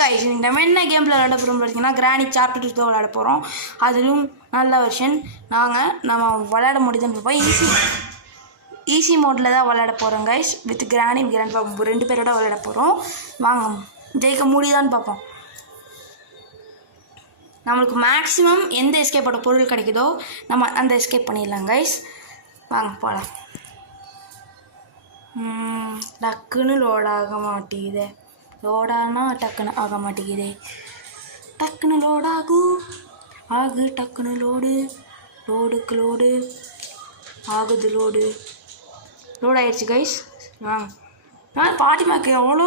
Guys நம்ம என்ன கேமில் விளையாட போகிறோம் பார்த்தீங்கன்னா கிராணி சாப்டர் 2 தான் விளையாட போகிறோம். அதிலும் நல்ல வெர்ஷன் நம்ம விளையாட முடியுதுன்னு பார்ப்போம். ஈஸி மோடில் தான் விளையாட போகிறோம் கைஸ். வித் கிராணி கிராண்ட்பா 2 பேரோட விளையாட போகிறோம். வாங்க ஜெயிக்க முடியுதான்னு பார்ப்போம். நம்மளுக்கு மேக்ஸிமம் எந்த எஸ்கேப்போட பொருள் கிடைக்குதோ நம்ம அந்த எஸ்கேப் பண்ணிடலாம் கைஸ். வாங்க போகலாம். டக்குன்னு லோட் ஆக மாட்டேங்குது. லோடானா டக்குன்னு ஆக மாட்டேங்குது. டக்குன்னு லோட் ஆகு டக்குன்னு லோடுக்கு லோடு ஆகுது. லோடு ஆயிடுச்சு கைஸ். வாங்க பாட்டிமாக்கு எவ்வளோ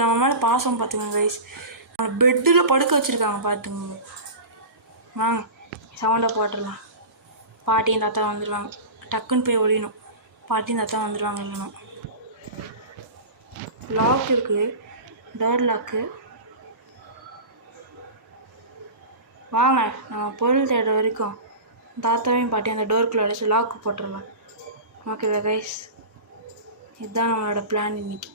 நம்ம மேலே பாசம் பார்த்துக்கோங்க கைஸ். நம்ம பெட்டில் படுக்க வச்சுருக்காங்க பார்த்துக்கோங்க. வாங்க சவுண்டை போட்டுடலாம். பாட்டியும் தாத்தா வந்துடுவாங்க. டக்குன்னு போய் ஒழியணும். பாட்டியும் தாத்தா வந்துடுவாங்க. இல்லைனா லாக் இருக்குது, டோர் லாக்கு. வாங்க நம்ம பொருள் தேடுற வரைக்கும் தாத்தாவையும் பாட்டி அந்த டோருக்குள்ளே அடிச்சு லாக்கு போட்டுடலாம். ஓகேவா கைஸ், இதுதான் நம்மளோட பிளான் இன்னைக்கு.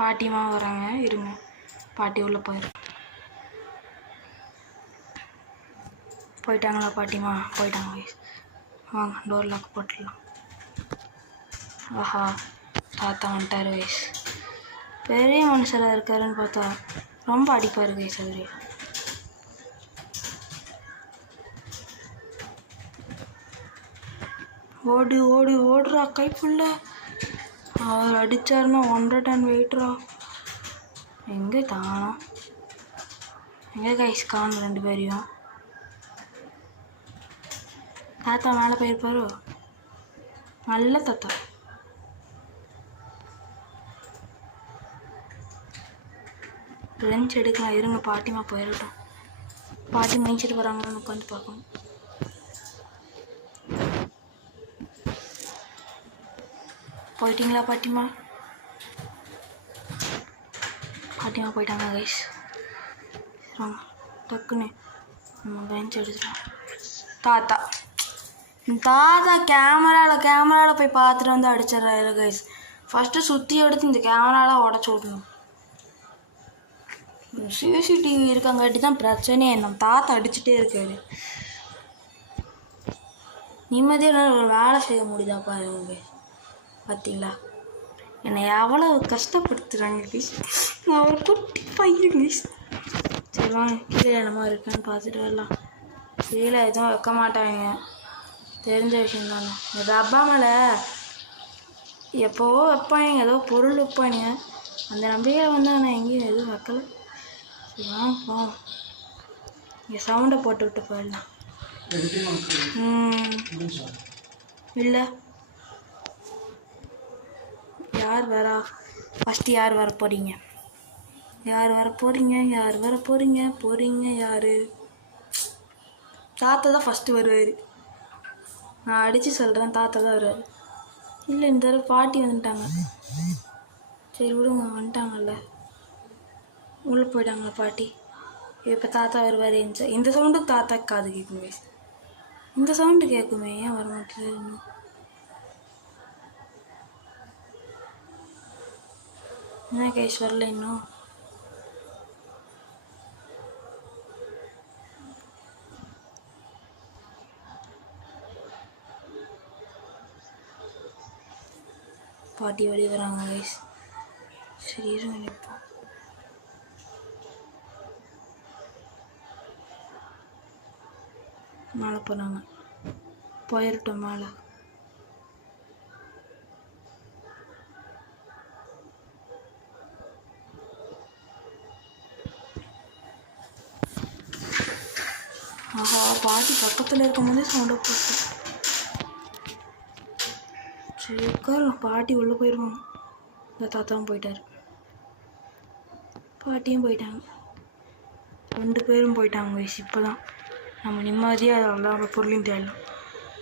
பாட்டிமா வராங்க, இருங்க. பாட்டி உள்ளே போயிட்டாங்களா? பாட்டிமா போயிட்டாங்க கைஸ். வாங்க டோர் லாக் போட்டுடலாம். ஆஹா, தாத்தா வந்துட்டார் கைஸ். பெரிய மனுஷராக இருக்காருன்னு பார்த்தா ரொம்ப அடிப்பார் கைஸ். அவரு ஓடுறா கைப்புள்ள. அவர் அடித்தாருன்னா 100 டன் வெயிட்ரா. எங்கே காணோம்? எங்கே கைஸ் காணும் 2 பேரையும்? தாத்தா மேலே போயிருப்பாரோ? நல்ல தாத்தா. லஞ்ச் எடுக்கலாம், இருங்க. பாட்டிமா போயிடட்டும். பாட்டி முடிச்சுட்டு வராங்கன்னு உட்காந்து பார்க்கணும். போயிட்டீங்களா பாட்டிமா? பாட்டிமா போயிட்டாங்க கைஸ். டக்குன்னு நம்ம லஞ்ச் எடுத்துட்டோம். தாத்தா கேமராவில் போய் பார்த்துட்டு வந்து அடிச்சிட்றாரு கைஸ். ஃபஸ்ட்டு சுற்றி எடுத்து இந்த கேமராவில் உடச்சி விடணும். சிசிடிவி இருக்காங்காட்டி தான் பிரச்சனையே. நம்ம தாத்தா அடிச்சுட்டே இருக்காரு. நிம்மதியாக ஒரு வேலை செய்ய முடியுதா பாருங்க. பார்த்தீங்களா என்னை எவ்வளோ கஷ்டப்படுத்துகிறாங்க ப்ளீஸ். நான் ஒரு குட்டி பையன் ப்ளீஸ். சரி வாங்க கீழே என்னமா இருக்குன்னு பார்த்துட்டு வரலாம். கீழே எதுவும் வைக்க மாட்டாங்க, தெரிஞ்ச விஷயம் தானே. இந்த டப்பா மேலே எப்போவோ வைப்பாங்க, ஏதோ பொருள் வைப்பாங்க. அந்த நம்பிக்கையில் வந்து நான் எங்கேயும் எதுவும் வைக்கலை. வா இங்கே சவுண்டை போட்டு விட்டு போயிடலாம். இல்லை யார் வரா? ஃபஸ்ட்டு யார் வர போகிறீங்க? யார்? தாத்தா தான் ஃபஸ்ட்டு வருவார். நான் அடித்து சொல்கிறேன், தாத்தா தான் வருவார். இல்லை இந்த தடவை பாட்டி வந்துட்டாங்க. சரி விடுங்க, வந்துட்டாங்கல்ல. உள்ளே போயிட்டாங்களா பாட்டி? இப்போ தாத்தா வருவார். இந்த சவுண்டுக்கு தாத்தாக்கு காது கேட்குமே. இந்த சவுண்டு கேட்குமே, ஏன் வர மாட்டேது இன்னும்? என்ன கேஷ் வரல இன்னும்? பாட்டி வெளியே வராங்க கைஸ். சரி இருப்போம். மேலே போனாங்க, போயிட்டோம் மேலே. ஆஹா, பாட்டி பக்கத்தில் இருக்கும்போதே சவுண்டை போட்டேன். சரி உட்காரலாம். பாட்டி உள்ளே போயிடுவாங்க. இந்த தாத்தாவும் போயிட்டார், பாட்டியும் போயிட்டாங்க. 2 பேரும் போயிட்டாங்க வயசு. இப்போ தான் நம்ம நிம்மதியாக எல்லா பொருளையும் தேடலாம்.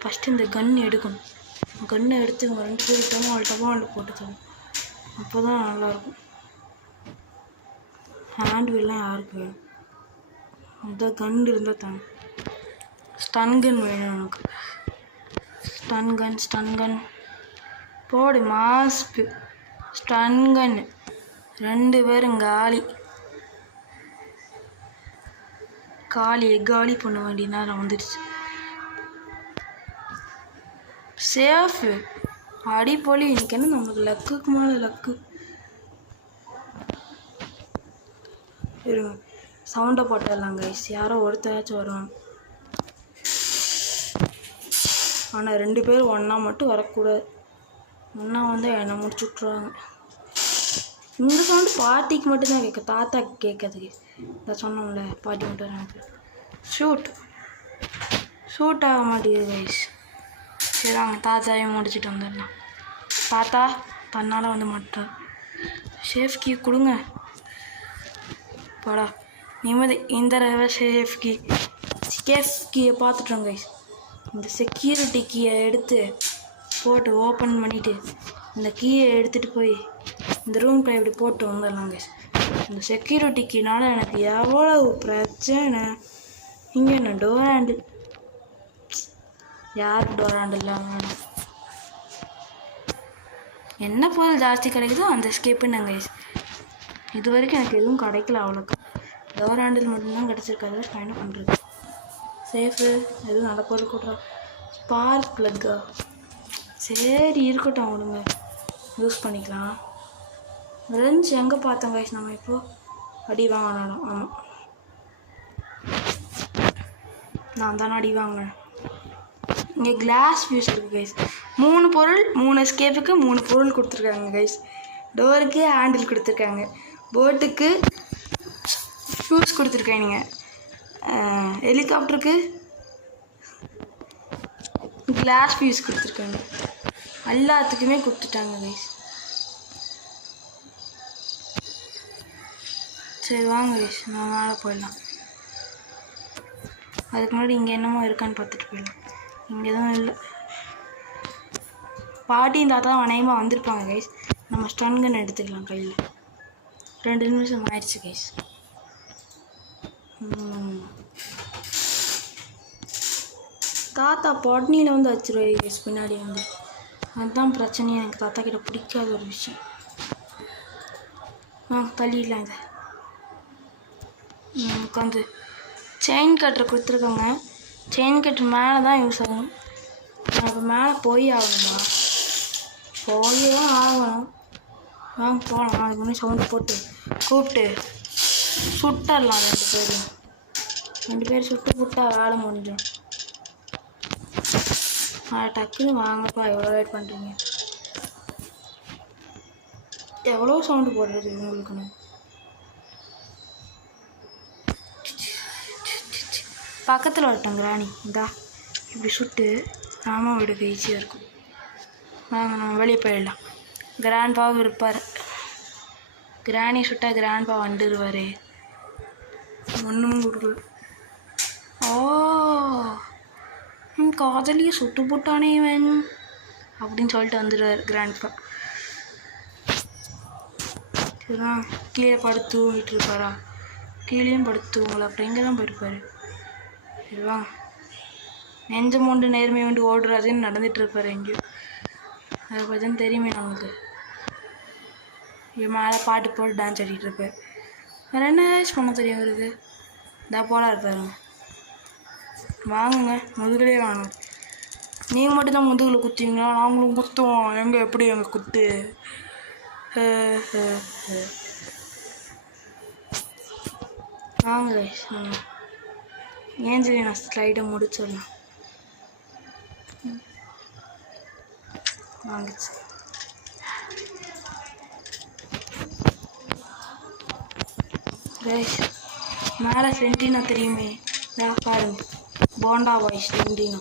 ஃபஸ்ட்டு இந்த எடுக்கணும். கன்னை எடுத்து இவங்க 2 பேரும் டமால்ட்டு போட்டு தரும். அப்போ தான் நல்லாயிருக்கும். ஹேண்ட் வீல்லாம் யாருக்கு வேணும்? அதுதான் கன் இருந்தால் தாங்க. ஸ்டன் கன் வேணும் எனக்கு. ஸ்டன் கன் போடு. மாஸ்க்கு ஸ்டன் கன் 2 பேரும் காலி பண்ண வேண்டிய நேரம் வந்துடுச்சு. சேஃபு அடிப்பொலி. இன்னைக்கு என்ன நம்மளுக்கு லக்குக்கு மேலே லக்கு. இருங்க சவுண்டை போட்டுடலாம் கைஸ். யாரோ ஒருத்தராச்சும் வருவாங்க. ஆனால் 2 பேரும் ஒன்றா மட்டும் வரக்கூடாது. ஒன்றா வந்து என்னை முடிச்சு விட்ருவாங்க. இந்த சவுண்டு பாட்டிக்கு மட்டும்தான் கேட்க, தாத்தாக்கு கேட்காதுக்கு. நான் சொன்னோம்ல பாட்டி மட்டும் எனக்கு ஷூட் ஆக மாட்டேங்குது கைஸ். சரி அவங்க தாத்தாவையும் முடிச்சுட்டு வந்துடலாம். தாத்தா தன்னால் வந்து மாட்டார். சேஃப் கீ கொடுங்க போடா நிம்மதி. இந்த சேஃப் கீயை பார்த்துட்டோம் கைஸ். இந்த செக்யூரிட்டி கீயை எடுத்து போட்டு ஓப்பன் பண்ணிவிட்டு இந்த கீயை எடுத்துகிட்டு போய் இந்த ரூம் போய் இப்படி போட்டு வந்துடலாம் கைஸ். இந்த செக்யூரிட்டி கீனால எனக்கு எவ்வளவு பிரச்சனை. இங்கே என்ன டோர் ஹேண்டில், யாருக்கு டோர் ஹேண்டில் இல்லாமல் என்ன பொருள் ஜாஸ்தி கிடைக்குதோ அந்த ஸ்கேப்புன்னு கைஸ். இது வரைக்கும் எனக்கு எதுவும் கிடைக்கல அவ்வளோக்கு. டோர் ஹேண்டில் மட்டும்தான் கிடச்சிருக்காது. என்ன பண்ணுறது? சேஃபு எதுவும் நல்ல பொருள் கொடுறா. ஸ்பார்க் ப்ளக்கா? சரி இருக்கட்டும் விடுங்க, யூஸ் பண்ணிக்கலாம். ரெஞ்ச் எங்கே பார்த்தோம் கைஸ் நம்ம இப்போது? அடி வாங்கினோம். ஆமாம் நான் தானே அடி வாங்கினேன். இங்கே கிளாஸ் ஃபியூஸ் இருக்குது கைஸ். 3 பொருள் 3 எஸ்கேப்புக்கு 3 பொருள் கொடுத்துருக்காங்க கைஸ். டோருக்கு ஹேண்டில் கொடுத்துருக்காங்க, போட்டுக்கு ஃபியூஸ் கொடுத்துருக்காங்க, ஹெலிகாப்டருக்கு கிளாஸ் ஃபியூஸ் கொடுத்துருக்காங்க. எல்லாத்துக்குமே கொடுத்துட்டாங்க கைஸ். சரி வாங்க கைஸ் நம்ம மேலே போயிடலாம். அதுக்கு முன்னாடி இங்கே என்னமோ இருக்கான்னு பார்த்துட்டு போயிடலாம். இங்கே எதுவும் இல்லை. பாட்டியும் தாத்தா அநேகமாக வந்திருப்பாங்க கைஸ். நம்ம ஸ்டன் கன் எடுத்துக்கலாம் கையில். 2 நிமிஷம் ஆயிடுச்சு கைஸ். தாத்தா பொட்னியில் வந்து வச்சிருவாரு கைஸ் பின்னாடி வந்து. அதுதான் பிரச்சனையே. எனக்கு தாத்தா கிட்ட பிடிக்காத ஒரு விஷயம். தள்ளிடலாம் இதை. உட்காந்து செயின் கட்டரை கொடுத்துருக்காங்க. செயின் கட்டர் மேலே தான் யூஸ் ஆகும். நான் இப்போ மேலே போய் ஆகணுமா? போய் தான் ஆகணும். போகலாம். அதுக்கு முன்னாடி சவுண்டு போட்டு கூப்பிட்டு சுட்டரலாம். 2 பேரும் சுட்டு போட்டா வேலை முடிஞ்சிடும். டக்குன்னு வாங்கப்பா. எவ்வளோ வெயிட் பண்ணுறீங்க? எவ்வளோ சவுண்டு போடுறது உங்களுக்குன்னு? பக்கத்தில் வரட்டும் கிராணி. இந்தா இப்படி சுட்டு நாம விடுக்க ஈஸியாக இருக்கும். வாங்க நம்ம வெளியே போயிடலாம். கிராண்ட்பாவும் இருப்பார். கிராணி சுட்டால் கிராண்ட்பா வந்துடுவார். ஒன்றும் கொடுக்கல. என் காதலியை சுட்டு போட்டானே இவன் அப்படின்னு சொல்லிட்டு வந்துடுவார் கிராண்ட்பா. சரிதான். கீழே படுத்து தூங்கிட்டு இருப்பாரா? கீழேயும் படுத்து தூங்கல. அப்புறம் எங்கே தான் போயிருப்பார்? சரிவா. நெஞ்சம் உண்டு நேர்மை உண்டு ஓடுறாதுன்னு நடந்துட்டு இருப்பார் எங்கேயும். அதை பற்றி தெரியுமே நமக்கு. இவன் மேலே பாட்டு போட்டு டான்ஸ் ஆடிட்டு இருப்பார். வேறு என்ன பண்ண தெரியும் இவருக்கு? இதா போல இருப்பாருங்க. வாங்குங்க முதுகுலே வாங்க. நீங்கள் மட்டும்தான் முதுகில் குத்துவீங்களா? நாங்களும் குத்துவோம். எங்கே எப்படி எங்கள் குத்து? வாங்க ஏஞ்சலி நான் ஸ்லைடை முடிச்சிடலாம். வாங்கிச்சு. ரைஸ் மேலே சென்டினா தெரியுமே, பாருங்க. போண்டா வாய்ஸ் சென்டினா.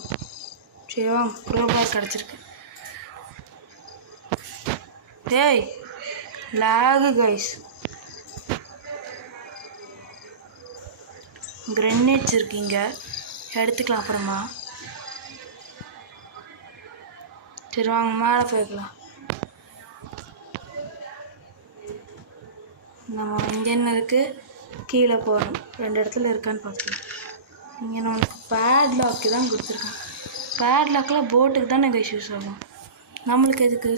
சரி வாங்க. க்ரோபார் கிடச்சிருக்கு. டேய் லாகு கைஸ். கிரெனேட்ஸ் இருக்கீங்க, எடுத்துக்கலாம் அப்புறமா. சரி வாங்க மேலே போய்க்கலாம். நம்ம இங்கே என்ன இருக்குது? கீழே போகணும். 2 இடத்துல இருக்கான்னு பார்த்துக்கலாம். இங்கே நம்மளுக்கு பேட் லாக்கு தான் கொடுத்துருக்கேன். பேட் லாக்கில் போட்டுக்கு தானே கைஸ் யூஸ் ஆகும். நம்மளுக்கு எதுக்கு?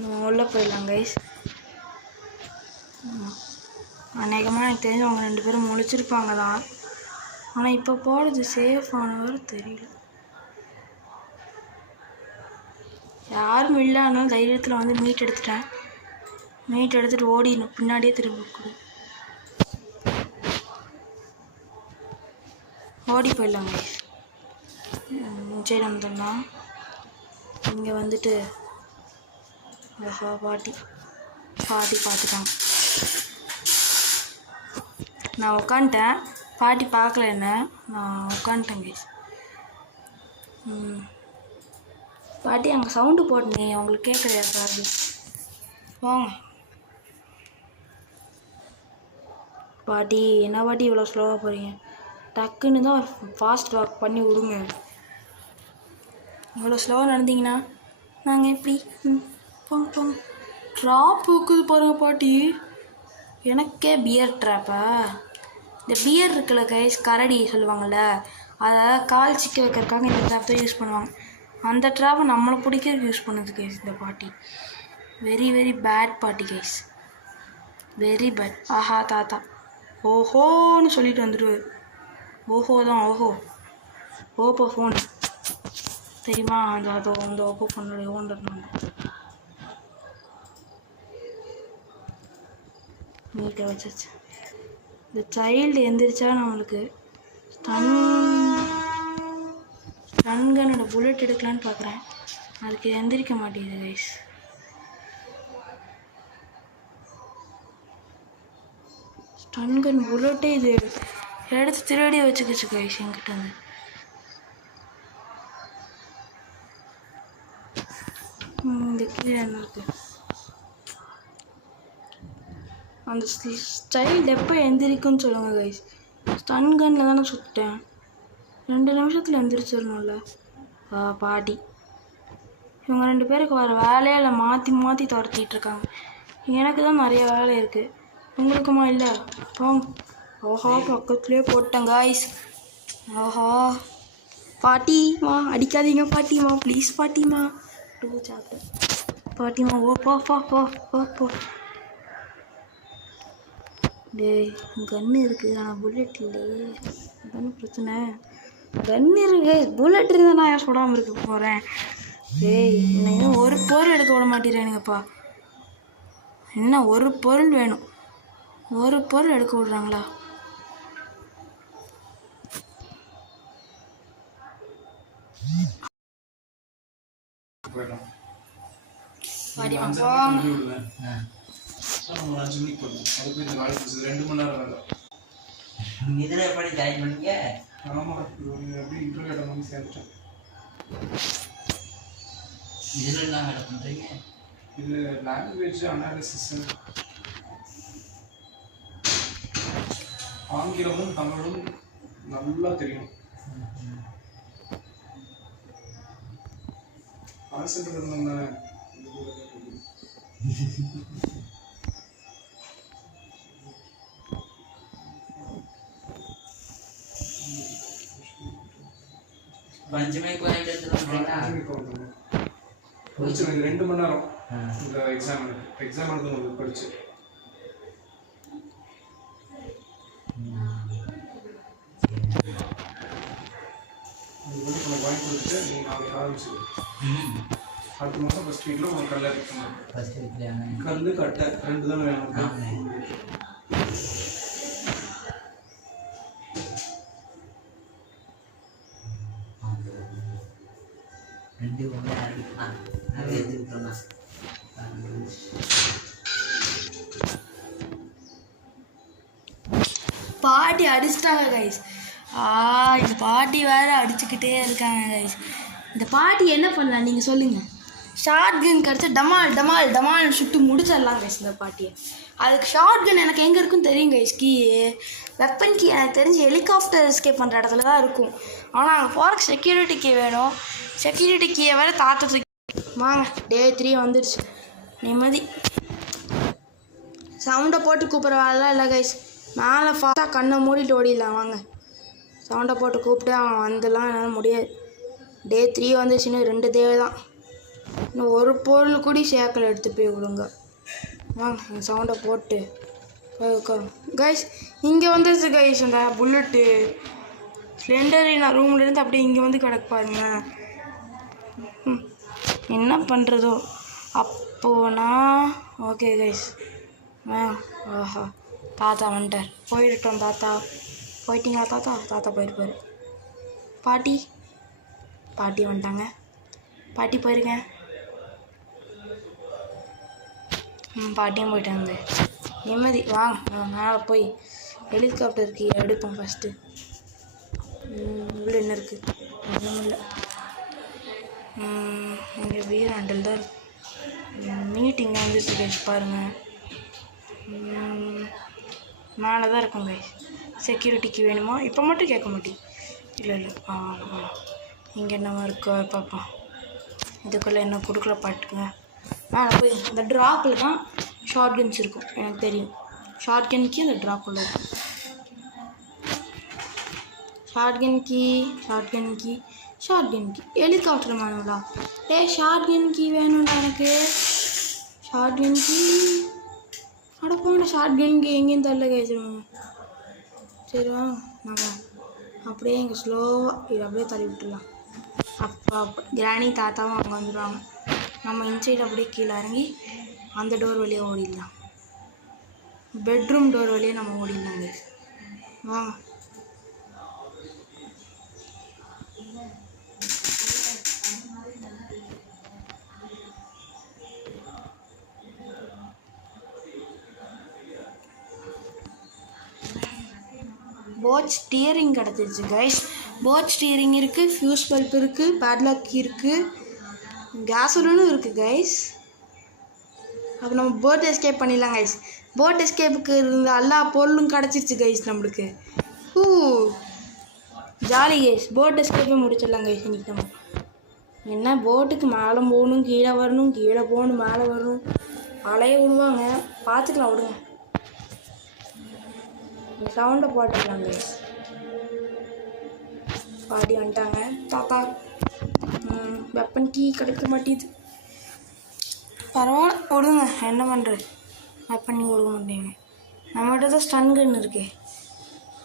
நம்ம உள்ளே போயிடலாம் கைஸ். அநேகமாக எனக்கு தெரிஞ்சு அவங்க 2 பேரும் முழிச்சிருப்பாங்க தான். ஆனால் இப்போ போகிறது சேஃபானவர் தெரியல. யாரும் இல்லைனாலும் தைரியத்தில் வந்து மீட் எடுத்துட்டேன். மீட் எடுத்துகிட்டு ஓடி பின்னாடியே திரும்ப கொடு. ஓடி போயிடலாங்க. சரி வந்துடலாம். இங்கே வந்துட்டு பாட்டி பார்த்துட்டாங்க. நான் உட்காந்துட்டேன். பாட்டி பார்க்கல என்ன, நான் உட்காந்துட்டேன் கைஸ். பாட்டி அங்கே சவுண்டு போட்டனே, அவங்களுக்கு கேட்குறியா சார்? போங்க பாட்டி. என்ன பாட்டி இவ்வளோ ஸ்லோவாக போகிறீங்க? டக்குன்னு தான் ஃபாஸ்ட் வாக் பண்ணி விடுங்க. இவ்வளோ ஸ்லோவாக நடந்தீங்கன்னா நாங்கள் எப்படி? போங்க போங்க. ட்ராப் இருக்குது பாருங்கள் பாட்டி. எனக்கே பியர் ட்ராப்பா? இந்த பியர் இருக்குல்ல கைஸ், கரடி சொல்லுவாங்கள்ல, அதை கால் சிக்க வைக்கிறதுக்காக இந்த ட்ராப் தான் யூஸ் பண்ணுவாங்க. அந்த ட்ராப்பை நம்மளை பிடிக்கிறதுக்கு யூஸ் பண்ணுது கைஸ் இந்த பாட்டி. வெரி வெரி பேட் பாட்டி கைஸ், வெரி பேட். ஆஹா தாத்தா ஓஹோன்னு சொல்லிட்டு வந்துடுவார். ஓஹோ தான், ஓஹோ ஓப்போ ஃபோன் தெரியுமா? அந்த ஓப்போ ஃபோனோட ஓனர் நான். நீட்டை வச்சாச்சு. இந்த சைல்டு எந்திரிச்சா நம்மளுக்கு ஸ்டன்கனோட புல்லட் எடுக்கலான்னு பார்க்குறேன். அதுக்கு எந்திரிக்க மாட்டேங்குது கைஸ். ஸ்டன்கன் புல்லட்டே இது எடுத்து திருடி வச்சுக்கிச்சு கைஸ் என்கிட்ட வந்து. இந்த கீழே என்ன இருக்கு? அந்த சைல்டு எப்போ எந்திரிக்குன்னு சொல்லுங்கள் கைஸ். ஸ்டன்கனில் தானே சுட்டேன். 2 நிமிஷத்தில் எந்திரிச்சிடணும்ல. பாட்டி இவங்க 2 பேருக்கு வர வேலையே இல்லை, மாற்றி மாற்றி துரத்திட்டு இருக்காங்க. எனக்கு தான் நிறைய வேலை இருக்குது, உங்களுக்குமா இல்லை? போங்க. ஓஹோ பக்கத்துலேயே போட்டேன் காய்ஸ். ஓஹோ பாட்டிமா அடிக்காதீங்க பாட்டிமா, ப்ளீஸ் பாட்டிமா. 2 சாப்டர் பாட்டிமா. ஓ போ போ போ போ போ. டேய் கன்று இருக்குது ஆனால் புல்லட் இல்லையே, அதான பிரச்சனை. கன்று இருக்கு, புல்லட் இருந்தால் நான் ஏன் சுடாமல் இருக்க போகிறேன்? டேய் இன்னும் ஒரு பொருள் எடுக்க விட மாட்டேங்கிறானுங்கப்பா. என்ன ஒரு பொருள் வேணும், ஒரு பொருள் எடுக்க விட்றாங்களா? இதில் எப்படி ஜாயின் பண்ணீங்க? ஆமாம், எப்படி இன்டர்வியூ அட்டன் சேர்ந்துட்டேன். இதில் என்ன வேலை பண்ணுறீங்க? இது லாங்குவேஜ் அனாலிசிஸ். ஆங்கிலமும் தமிழும் நல்லா தெரியும். கான்சென்ட்ரேட் இருந்தோம்னா பஞ்சமே கோயிட்டு எடுத்துருவாங்க. 2 மணி நேரம் இந்த எக்ஸாம் எழுதும் படிச்சு அது வாங்கி கொடுத்துட்டு நீங்கள் நாளைக்கு ஆரம்பிச்சு அடுத்த மாதம் ஃபஸ்ட் வீக்கில் உங்களுக்கு கல்ல இருக்கணும். ஃபஸ்ட் வீக்கில் கல் கட்டை 2 தான் வேணும். பாட்டி அடிச்சிட்டாங்க கைஸ். இந்த பாட்டி வேறு அடிச்சுக்கிட்டே இருக்காங்க கைஸ். இந்த பாட்டி என்ன பண்ணலாம் நீங்கள் சொல்லுங்கள்? ஷார்ட் கன் கிடச்சி டமால் டமால் டமால் சுட்டு முடிச்சிடலாம் கைஸ் இந்த பாட்டியை. அதுக்கு ஷார்ட் கன் எனக்கு எங்கே இருக்குன்னு தெரியும் கைஸ். கீ வெப்பன் கீ எனக்கு தெரிஞ்சு ஹெலிகாப்டர் எஸ்கேப் பண்ணுற இடத்துல தான் இருக்கும். ஆனால் அங்கே போகிறக்கு செக்யூரிட்டி கீ வேணும். செக்யூரிட்டி கீயை வேறு தாத்தத்துக்கு வாங்க. டே 3 வந்துடுச்சு, நிம்மதி. சவுண்டை போட்டு கூப்பிட்ற வேலைலாம் இல்லை கைஸ். மேலே ஃபாஸ்ட்டாக கண்ணை மூடிட்டு ஓடிடலாம் வாங்க. சவுண்டை போட்டு கூப்பிட்டு அவன் வந்துடலாம், என்னால் முடியாது. டே 3 வந்துச்சுன்னு 2 தேவை தான். இன்னும் ஒரு பொருள் கூட சேக்கலை எடுத்து போய் விடுங்க. வாங்க அந்த சவுண்டை போட்டு போய் உட்காரும். கைஸ் இங்கே வந்துருச்சு கைஸ் அந்த புல்லட்டு ஸ்ப்ளெண்டர். நான் ரூம்லேருந்து அப்படியே இங்கே வந்து கிடக்கு பாருங்க. என்ன பண்ணுறதோ அப்போனா ஓகே கைஸ். ஆஹா தாத்தா வந்துட்டார். போயிட்டோம் தாத்தா. போயிட்டீங்களா தாத்தா? தாத்தா போயிருப்பார். பாட்டி பாட்டி வந்துட்டாங்க. பாட்டி போயிருக்கேன். பாட்டியும் போயிட்டாங்க. நிம்மதி. வாங்க மேலே போய் ஹெலிகாப்டருக்கு எடுப்போம் ஃபஸ்ட்டு. உள்ள என்ன இருக்குது? ஒன்றும் இல்லை. இங்கே வீர் ஹேண்டில் தான் இருக்கு. மீட்டிங் வந்துச்சு கைஸ் பாருங்கள். மேலே தான் இருக்கும் கைஸ். செக்யூரிட்டிக்கு வேணுமா? இப்போ மட்டும் கேட்க மாட்டேன். இல்லை இங்கே என்னவா இருக்கோ பார்ப்போம். இதுக்குள்ளே என்ன கொடுக்கல பாட்டுங்க. மேலே போய் இந்த ட்ராப்பில் தான் ஷார்ட் கன்ஸ் இருக்கும் எனக்கு தெரியும். ஷார்ட் கன்க்கு அந்த ட்ராப்பில் இருக்கும். ஷார்ட் கன் கீ ஹெலிகாப்டர் வேணும்டா. ஷார்ட் கன் கீ வேணும்டா எனக்கு. ஷார்ட் கன் கீ அட போன ஷார்ட் கன் கீ எங்கேயும் தள்ள கேச்சிருவாங்க. சரி வாங்க நம்ம அப்படியே இங்கே ஸ்லோவாக இது அப்படியே தள்ளி விட்டுடலாம். அப்போ கிராணி தாத்தாவும் அங்கே வந்துடுவாங்க. நம்ம இன்சைடு அப்படியே கீழே இறங்கி அந்த டோர் வழியாக ஓடிடலாம். பெட்ரூம் டோர் வழியாக நம்ம ஓடிடலாங்க. வாங்க போட் ஸ்டியரிங் கிடச்சிருச்சு கைஸ். போட் ஸ்டியரிங் இருக்குது, ஃபியூஸ் பல்ப் இருக்குது, பேட்லாக் இருக்குது, கேஸோலனும் இருக்குது கைஸ். அப்போ நம்ம போட் எஸ்கேப் பண்ணிடலாம் கைஸ். போட் எஸ்கேப்புக்கு இருந்த எல்லா பொருளும் கிடச்சிருச்சு கைஸ் நம்மளுக்கு. Jolly guys. போட் எஸ்கேப்பே முடிச்சிடலாம் கைஸ் இன்றைக்கி நம்ம. என்ன போட்டுக்கு மேலே போகணும், கீழே வரணும், கீழே போகணும், மேலே வரணும், அலைய விடுவாங்க. பார்த்துக்கலாம் விடுங்க. சவுண்டை போட்டுடலாம் கைஸ். பாடி வந்துட்டாங்க. தாத்தா வெப்பன் கீ கிடைக்க மாட்டேது. பரவாயில்ல விடுங்க. என்ன பண்ணுறது? வெப்பன் கீ கொடுக்க மாட்டேங்க. நம்மகிட்ட தான் ஸ்டன் கன் இருக்கே,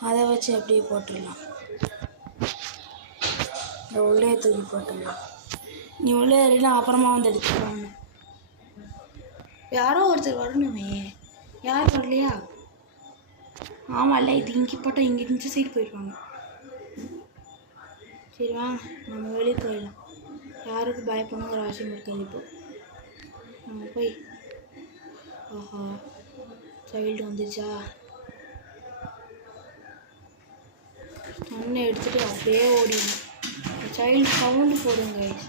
அதை வச்சு அப்படியே போட்டுடலாம். உள்ளே தூக்கி போட்டுடலாம். நீ உள்ளே ஏறிலாம் அப்புறமா வந்து எடுத்துக்கலாங்க. யாரோ ஒருத்தர் வரணுமே. யார் வரலையா? ஆமாம் இல்லை, இது இங்கே போட்டால் இங்கே இந்த சைடு போயிடுவாங்க. சரி வாங்க நம்ம வெளியே போயிடலாம். யாருக்கு பயப்படணுங்கிற அவசியம் இருக்குது. இப்போ நம்ம போய் ஆஹா சைல்டு வந்துச்சா மண்ணை எடுத்துகிட்டு அப்படியே ஓடிடணும். சைல்டு சவுண்டு போடுங்க கைஸ்,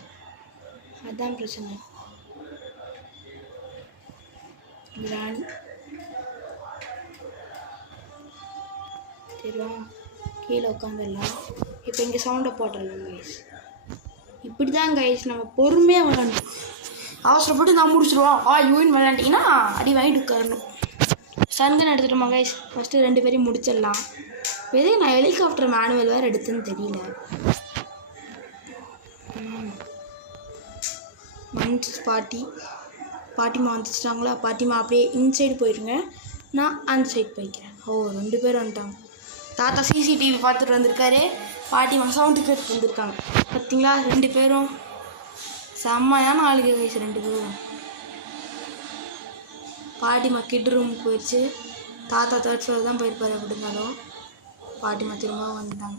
அதுதான் பிரச்சனை. சரிவா கீழே உட்காந்துடலாம். இப்போ இங்கே சவுண்டை போட்டுடலாம் கைஸ். இப்படி தான் கைஸ் நம்ம பொறுமையாக விளாண்டோம். அவசரப்பட்டு நான் முடிச்சிடுவோம். யூன் விளாண்டிங்கன்னா அடி வாங்கிட்டு உட்காரணும். சந்தன் எடுத்துட்டோமா கைஸ். ஃபஸ்ட்டு 2 பேரையும் முடிச்சிடலாம். எதே நான் ஹெலிகாப்டர் மேனுவல் வேறு எடுத்துன்னு தெரியல. மன்ஸ் பாட்டிமா வந்துச்சிட்டாங்களா? பாட்டிமா அப்படியே இன்சைடு போயிடுங்க, நான் அந்த சைடு போய்க்கிறேன். 2 பேரும் வந்துட்டாங்க. தாத்தா சிசிடிவி பார்த்துட்டு வந்திருக்காரு. பாட்டிமா சவுண்டு கேட்டு வந்திருக்காங்க. பார்த்தீங்களா 2 பேரும் செம்மையான ஆளுக வயசு 2 பேரும். பாட்டிமா கிட் ரூமுக்கு போயிடுச்சு. தாத்தா 3rd ஃப்ளோர் தான் போயிருப்பாரு. எப்படி இருந்தாலும் பாட்டிமா திரும்ப வந்துட்டாங்க.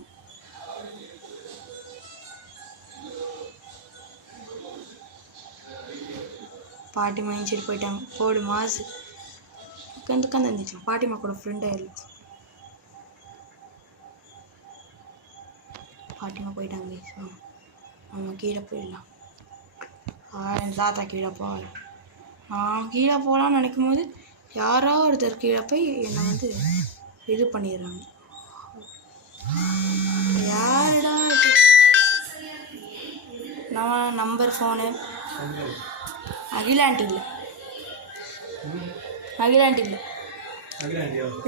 பாட்டிமா இன்சைடு போயிட்டாங்க. போடு மாசு உட்காந்து இருந்துச்சு. பாட்டிமா கூட ஃப்ரெண்டாக இருந்துச்சு. பாட்டிமா போயிட்டாங்க. நம்ம கீழே போயிடலாம். தாத்தா கீழே போகலாம். நான் கீழே போகலான்னு நினைக்கும் போது யாரோ ஒருத்தர் கீழே போய் என்னை வந்து இது பண்ணிடுறாங்க. யாருடா நான் நம்பர் ஃபோனு அகிலாண்டி இல்லை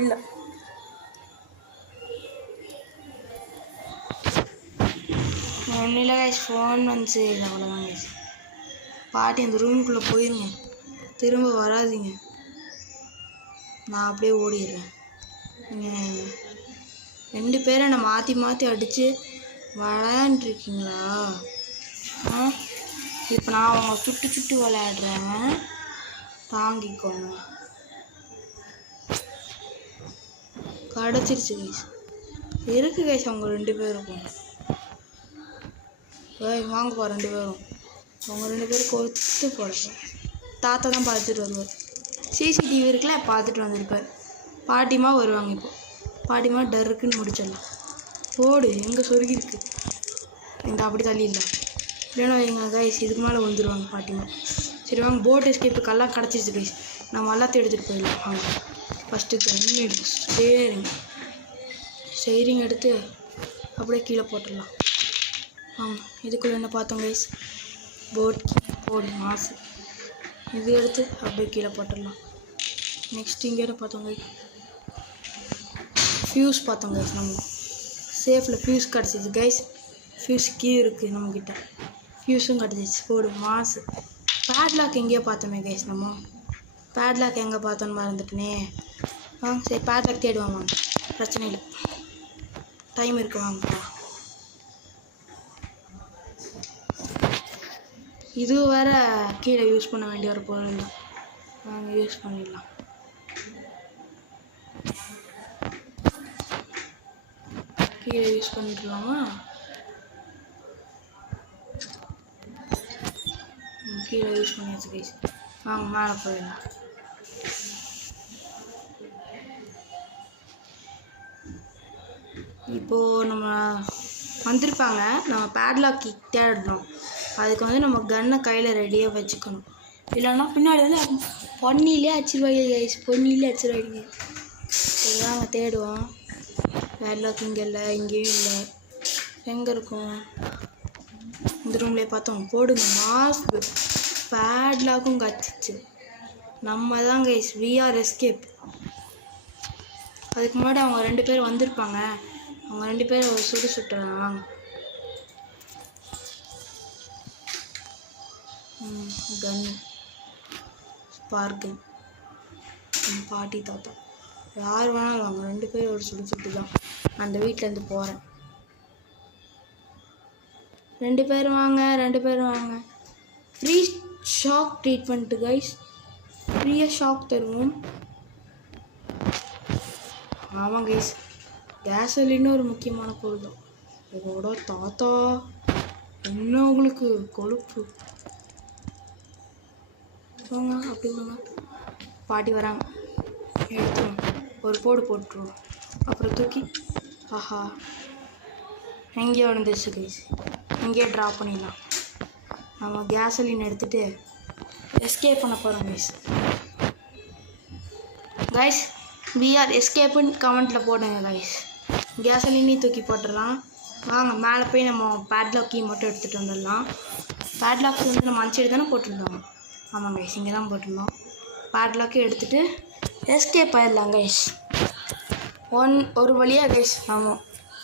இல்லை ஒன்றும் இல்லை கைஸ், ஃபோன் வந்துச்சு, அவ்வளோதான் கைஸ். பாட்டி அந்த ரூமுக்குள்ளே போயிருங்க, திரும்ப வராதிங்க, நான் அப்படியே ஓடிடுறேன். நீங்கள் 2 பேரை நான் மாற்றி மாற்றி அடித்து விளையாண்டுருக்கீங்களா? இப்போ நான் அவங்க சுட்டு சுட்டு விளையாடுறேங்க, தாங்கிக்கோங்க. கிடச்சிருச்சு கைஸ், இருக்கு கைஸ் அவங்க 2 பேருக்கும். வாங்கப்பா 2 பேரும், அவங்க 2 பேரும் கொத்து போடப்பா. தாத்தா தான் பார்த்துட்டு வருவார், சிசிடிவி இருக்குல்ல, பார்த்துட்டு வந்திருப்பார். பாட்டிமா வருவாங்க. இப்போ பாட்டிமா டருக்குன்னு முடிச்சிடலாம். போடு, எங்கே சொருகி இருக்கு, இந்த அப்படி தள்ளி இல்லை, இல்லைன்னா எங்கள் கைஸ் இதுக்கு மேலே வந்துடுவாங்க பாட்டிமா. சரி வாங்க, போட் எஸ்கேப்புக்கெல்லாம் கிடச்சிருச்சு கைஸ், நம்ம எல்லாத்தையும் எடுத்துகிட்டு போயிடலாம். வாங்க, ஃபஸ்ட்டு ஸ்டேரிங் எடுத்து அப்படியே கீழே போட்டுடலாம். இதுக்குள்ளே என்ன பார்த்தோம் கைஸ், போர்டு மாசு, இது எடுத்து அப்படியே கீழே போட்டுடலாம். நெக்ஸ்ட் இங்கே பார்த்தோம் கைஸ், ஃபியூஸ் பார்த்தோம் கைஸ். நம்ம சேஃபில் ஃபியூஸ் கிடச்சிது கைஸ், ஃபியூஸ் கீ இருக்குது நம்மக்கிட்ட, ஃபியூஸும் கிடச்சிச்சு. போடு மாசு. பேட்லாக் எங்கேயோ பார்த்தோமே கைஸ், நம்ம பேட்லாக் எங்கே பார்த்தோன்னு மறந்துட்டுனே. வாங்க சரி, பேட்லாக் தேடுவாங்க, வாங்க, பிரச்சனை இல்லை, டைம் இருக்கு, வாங்க. இது வேறு கீழே யூஸ் பண்ண வேண்டிய ஒரு பொருள் தான், நாங்கள் யூஸ் பண்ணிடலாம். கீழே யூஸ் பண்ணிடலாமா? கீழே யூஸ் பண்ணியாச்சு கைஸ், வாங்க மேலே போயிடலாம். இப்போது நம்ம வந்திருப்பாங்க, நம்ம பேட்லாக் தேடணும். அதுக்கு வந்து நம்ம கன்னை கையில் ரெடியாக வச்சுக்கணும், இல்லைன்னா பின்னாடி வந்து பொன்னிலே அடிச்சிருவாங்க கைஸ், பொன்னிலே அடிச்சிருவாங்க. இதுதான் நாங்கள் தேடுவோம். பேட்லாக் இங்கே இல்லை, இங்கேயும் இல்லை, எங்கே இருக்கும்? இந்த ரூம்லேயே பார்த்தோம். போடுங்க மாஸ்க், பேட்லாக்கும் கச்சிச்சு. நம்ம தான் கைஸ் விஆர் எஸ்கேப். அதுக்கு முன்னாடி அவங்க 2 பேர் வந்திருப்பாங்க, அவங்க 2 பேர் ஒரு சுட்டுறாங்க. கன்னு, ஸ்பார்க் கன், பாட்டி தாத்தா யார் வேணாலும் வாங்க, 2 பேர் ஒரு சுட்டு தான் அந்த வீட்டிலேருந்து போகிறேன். 2 பேர் வாங்க, 2 பேர் வாங்க. ஃப்ரீ ஷாக் ட்ரீட்மெண்ட்டு கைஸ், ஃப்ரீயாக ஷாக் தருவோம். ஆமாம் கைஸ், கேசோலின்னு ஒரு முக்கியமான பொருள் தான். இதோட தாத்தா என்ன உங்களுக்கு கொழுப்பு. போங்க, அப்படி போங்க. பாட்டி வராங்க, எடுத்துருவோம், ஒரு போட்டுருவோம், அப்புறம் தூக்கி ஆஹா எங்கேயோ விழுந்துருச்சு கைஸ், இங்கேயே ட்ராப் பண்ணிடலாம். நம்ம கேசோலின் எடுத்துகிட்டு எஸ்கேப் பண்ண போகிறோம் கைஸ். கைஸ் விஆர் எஸ்கேப்புன்னு கமெண்ட்டில் போடுங்க கைஸ். கேசோலினையும் தூக்கி போட்டுடலாம். வாங்க மேலே போய் நம்ம பேட்லாக் கீ மட்டும் எடுத்துகிட்டு வந்துடலாம். பேட்லாக் வந்து நம்ம அனுப்பிச்சிட்டு தானே போட்டிருந்தோம். ஆமாம் கைஸ், இங்கே தான் போட்டிருந்தோம். பேட்லாக்கே எடுத்துகிட்டு எஸ்கேப் ஆகிடலாம் கைஸ். ஒரு வழியாக கைஸ் நம்ம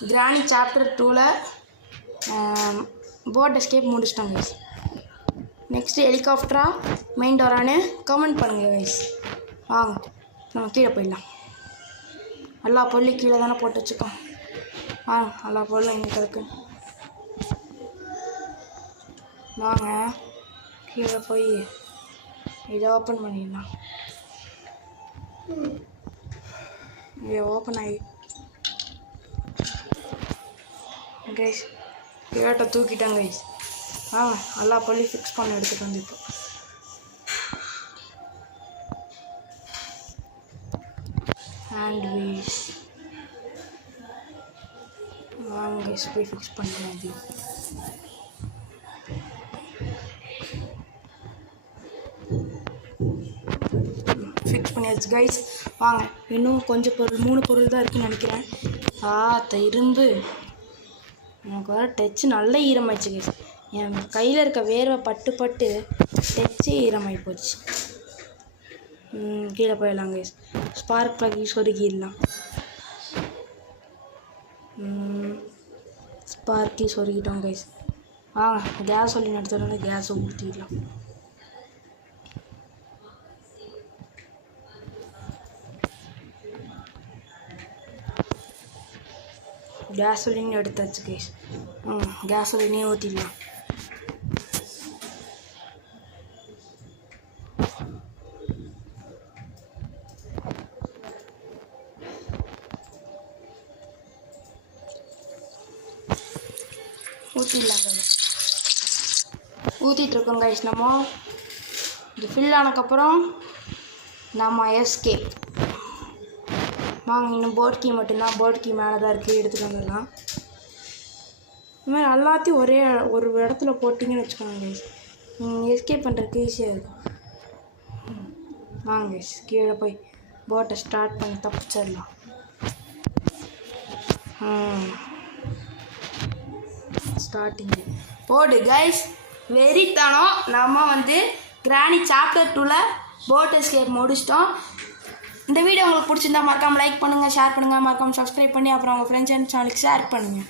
கிராணி சாப்டர் 2ல் போட் எஸ்கேப் முடிச்சிட்டோம் கைஸ். நெக்ஸ்ட்டு ஹெலிகாப்டரா மெயின் டோரானு கமெண்ட் பண்ணுங்கள் கைஸ். வாங்க நம்ம கீழே போயிடலாம். எல்லா பொருளையும் கீழே தானே போட்டு வச்சுக்கோம். எல்லா பொருளும் இங்கே கிடக்கு. வாங்க கீழே போய் இதை ஓப்பன் பண்ணிடலாம். இங்கே ஓப்பன் ஆகி கைஸ் கேட்டை தூக்கிட்டேன் கைஸ். எல்லா பொருளையும் ஃபிக்ஸ் பண்ண எடுத்துகிட்டு வந்துட்டோம். ஹேண்ட் வீல்ஸ் வாங்க கைஸ் போய் ஃபிக்ஸ் பண்ணுறேன். அது ஃபிக்ஸ் பண்ணியாச்சு கைஸ். வாங்க இன்னும் கொஞ்சம் பொருள் 3 பொருள் தான் இருக்குன்னு நினைக்கிறேன். இரும்பு எனக்கு வர டச்சு நல்ல ஈரமாயிடுச்சு கைஸ். என் கையில் இருக்க வேர்வை பட்டு பட்டு டச்சு ஈரமாகி போச்சு. கீழே போயிடலாம் கைஸ். ஸ்பார்க் பிளக் சொருகிடலாம். ஸ்பார்க்கி சொருகிட்டோம் கைஸ். கேஸ் சொல்லி எடுத்துகிட்டு வந்து கேஸை ஊற்றிடலாம். கேசோலின் எடுத்தாச்சு கைஸ். கேசோலினே ஊற்றிடலாம். ஊற்றிடலாங்க. ஊற்றிட்டுருக்கோம் கைஸ். நம்ம இது ஃபில் ஆனதுக்கப்புறம் நம்ம எஸ்கேப். வாங்க, இன்னும் போர்ட் கீ மட்டும்தான். போர்ட் கீ மேலே தான் இருக்குது, எடுத்துகிட்டு வந்துடலாம். இந்த மாதிரி எல்லாத்தையும் ஒரு இடத்துல போட்டிங்கன்னு வச்சுக்கோங்க கைஸ், நீங்கள் எஸ்கேப் பண்ணுறதுக்கு ஈஸியாக இருக்கும். வாங்க கைஸ், கீழே போய் போட்டை ஸ்டார்ட் பண்ணி தப்பிச்சிடலாம். ஸ்டார்டிங்கு போடு கைஸ். வெறித்தனம். நம்ம கிராணி சாப்டர் 2ல் போட் எஸ்கேப் முடிச்சிட்டோம். இந்த வீடியோ உங்களுக்கு பிடிச்சிருந்தா மறக்காமல் லைக் பண்ணுங்கள், ஷேர் பண்ணுங்கள், மறக்காமல் சப்ஸ்கிரைப் பண்ணி அப்புறம் உங்கள் ஃப்ரெண்ட்ஸ் அண்ட் சேனலுக்கு ஷேர் பண்ணுங்கள்.